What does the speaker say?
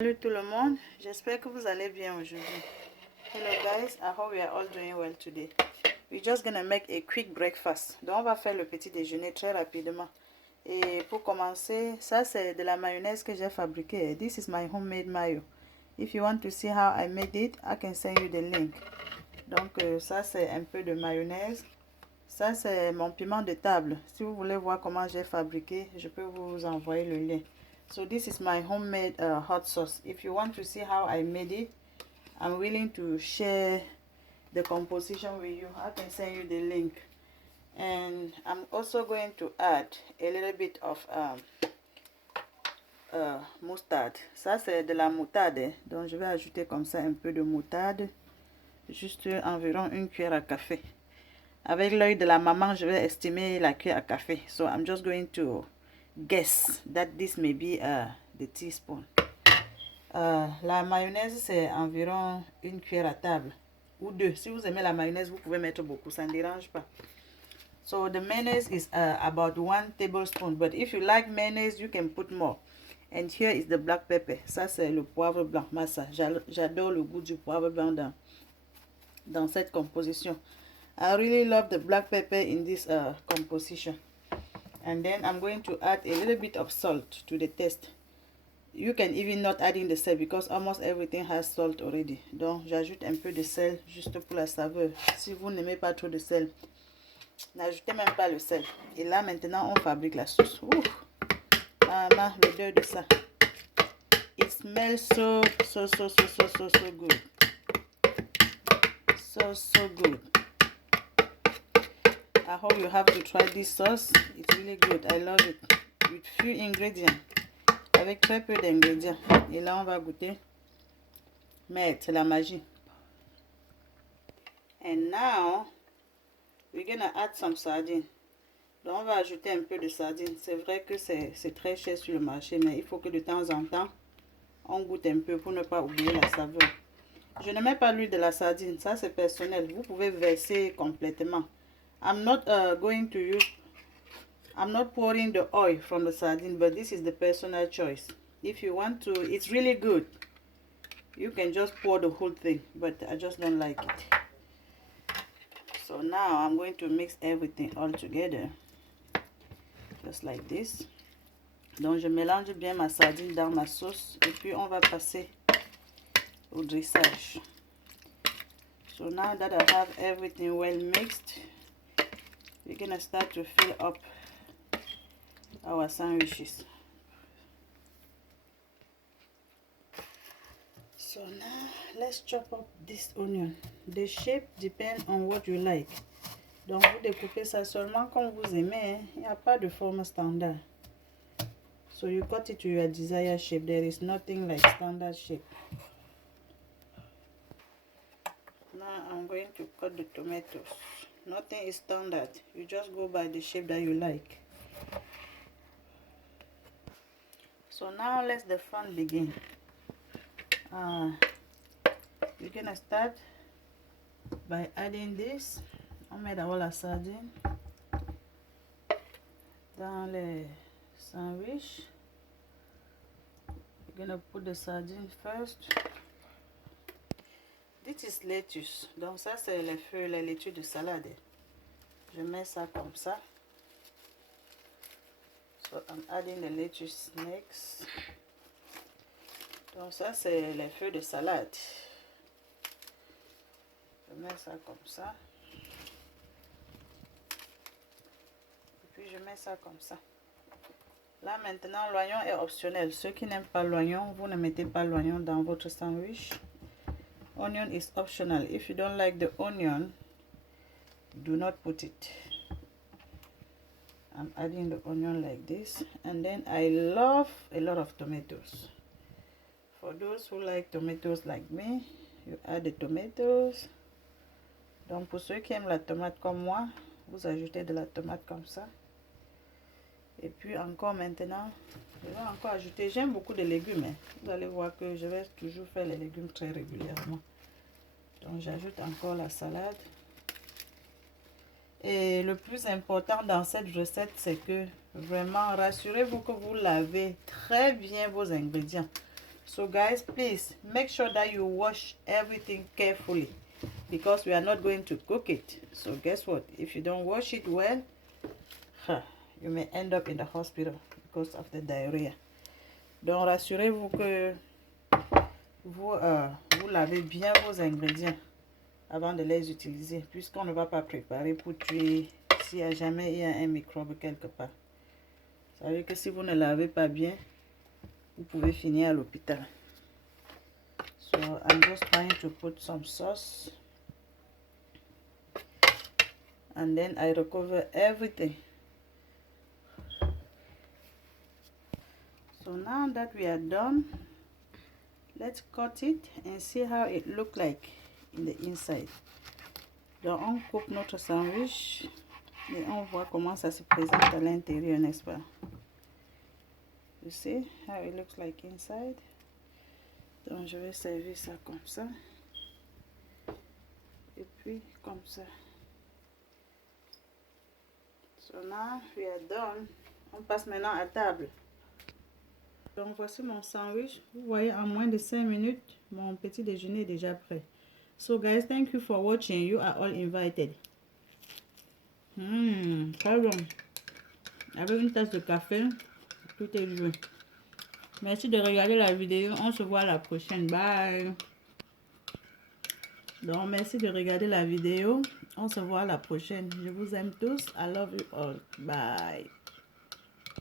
Salut tout le monde, j'espère que vous allez bien aujourd'hui. Hello guys, I hope we are all doing well today. We're just gonna make a quick breakfast. Donc on va faire le petit déjeuner très rapidement. Et pour commencer, ça c'est de la mayonnaise que j'ai fabriquée. This is my homemade mayo. If you want to see how I made it, I can send you the link. Donc ça c'est un peu de mayonnaise. Ça c'est mon piment de table. Si vous voulez voir comment j'ai fabriqué, je peux vous envoyer le lien. So this is my homemade hot sauce. If you want to see how I made it, I'm willing to share the composition with you. I can send you the link. And I'm also going to add a little bit of moutarde. Ça c'est de la moutarde. Donc je vais ajouter comme ça un peu de moutarde. Juste environ une cuillère à café. Avec l'œil de la maman, je vais estimer la cuillère à café. So I'm just going to guess that this may be the teaspoon. La mayonnaise, c'est environ une cuillère à table. Ou deux. Si vous aimez la mayonnaise, vous pouvez mettre beaucoup. Ça ne dérange pas. So the mayonnaise is about 1 tablespoon. But if you like mayonnaise, you can put more. And here is the black pepper. Ça, c'est le poivre blanc. Massa. J'adore le goût du poivre blanc dans cette composition. I really love the black pepper in this composition. And then I'm going to add a little bit of salt to the taste. You can even not add in the salt because almost everything has salt already. Donc j'ajoute un peu de sel juste pour la saveur. Si vous n'aimez pas trop de sel, n'ajoutez même pas le sel. Et là maintenant on fabrique la sauce. Ouh, maman, l'odeur de ça. It smells so good. So good. I hope you have to try this sauce. It's really good. I love it. With few ingredients. Avec très peu d'ingrédients. Et là, on va goûter. Mais c'est la magie. And now, we're gonna add some sardines. Donc, on va ajouter un peu de sardines. C'est vrai que c'est très cher sur le marché, mais il faut que de temps en temps, on goûte un peu pour ne pas oublier la saveur. Je ne mets pas l'huile de la sardine. Ça, c'est personnel. Vous pouvez verser complètement. I'm not going to use, I'm not pouring the oil from the sardine, but this is the personal choice. If you want to, it's really good. You can just pour the whole thing, but I just don't like it. So now I'm going to mix everything all together. Just like this. Donc je mélange bien ma sardine dans ma sauce et puis on va passer au dressage. So now that I have everything well mixed, we're gonna start to fill up our sandwiches. So now let's chop up this onion. The shape depends on what you like. Donc vous découpez ça seulement comme vous aimez. Il n'y a pas de forme standard. So you cut it to your desired shape. There is nothing like standard shape. Now I'm going to cut the tomatoes. Nothing is standard. You just go by the shape that you like. So now let the fun begin. We're gonna start by adding this. On met d'abord la sardine dans les sandwiches. We're gonna put the sardine first. This is lettuce. Donc ça c'est les feuilles, les laitues de salade. Je mets ça comme ça. So I'm adding the lettuce next. Donc ça c'est les feuilles de salade. Je mets ça comme ça. Et puis je mets ça comme ça. Là maintenant l'oignon est optionnel. Ceux qui n'aiment pas l'oignon, vous ne mettez pas l'oignon dans votre sandwich. Onion is optional. If you don't like the onion, do not put it. I'm adding the onion like this. And then I love a lot of tomatoes. For those who like tomatoes like me, you add the tomatoes. Donc pour ceux qui aiment la tomate comme moi, vous ajoutez de la tomate comme ça. Et puis encore maintenant, je vais encore ajouter, j'aime beaucoup de légumes. Hein. Vous allez voir que je vais toujours faire les légumes très régulièrement. Donc j'ajoute encore la salade. Et le plus important dans cette recette, c'est que vraiment rassurez-vous que vous lavez très bien vos ingrédients. So guys, please make sure that you wash everything carefully, because we are not going to cook it. So guess what? If you don't wash it well, you may end up in the hospital because of the diarrhea. Donc rassurez-vous que vous lavez bien vos ingrédients avant de les utiliser, puisqu'on ne va pas préparer pour tuer s'il y a jamais un microbe quelque part. Ça veut dire que si vous ne lavez pas bien, vous pouvez finir à l'hôpital. So I'm just trying to put some sauce, and then I recover everything. So now that we are done, let's cut it and see how it look like in the inside. Donc on coupe notre sandwich et on voit comment ça se présente à l'intérieur, n'est-ce pas? You see how it looks like inside? Donc je vais servir ça comme ça. Et puis comme ça. So now we are done. On passe maintenant à table. Donc voici mon sandwich. Vous voyez, en moins de 5 minutes, mon petit déjeuner est déjà prêt. So guys, thank you for watching. You are all invited. Très bon. Avec une tasse de café, tout est joué. Merci de regarder la vidéo. On se voit à la prochaine. Bye. Donc merci de regarder la vidéo. On se voit à la prochaine. Je vous aime tous. I love you all. Bye.